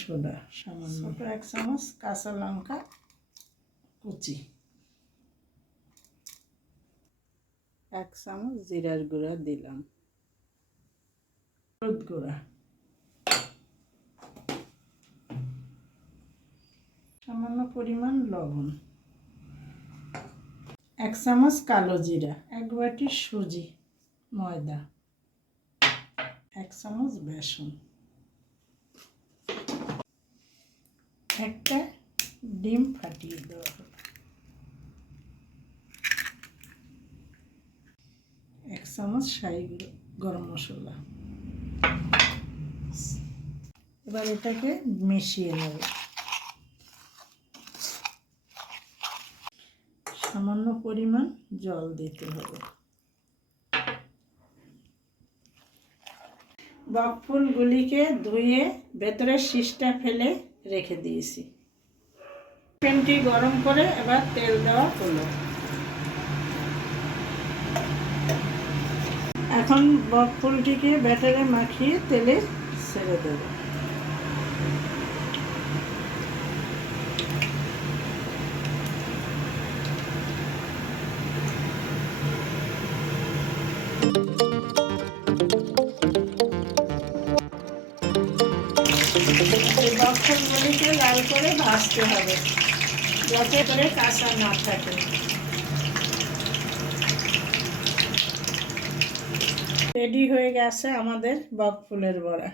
Soda সামান্য, ছোট 1 চামচ কাঁচা লঙ্কা কুচি, 1 চামচ জিরার গুঁড়া দিলাম, হলুদ গুঁড়া, সামান্য পরিমাণ লবণ, 1 চামচ কালো জিরা, 1 বাটি সুজি, ময়দা, 1 চামচ বেসন, একটা ডিম ফাটিয়ে দেওয়া হবে, 1 চামচ শাহি গরম মশলা। এবার এটাকে মিশিয়ে নেব। সামান্য পরিমাণ জল দিতে হবে। বকফুলগুলিকে ধুয়ে ভেতরের শীষটা ফেলে রেখে দিয়েছি। প্যানটি গরম করে এবার তেল দেওয়া হলো। এখন বকফুলটিকে ব্যাটারে মাখিয়ে তেলে ছেড়ে দেব। এই বকফুলগুলিকে লাল করে ভাজতে হবে যাতে করে কাঁচা না থাকে। রেডি হয়ে গেছে আমাদের বকফুলের বড়া।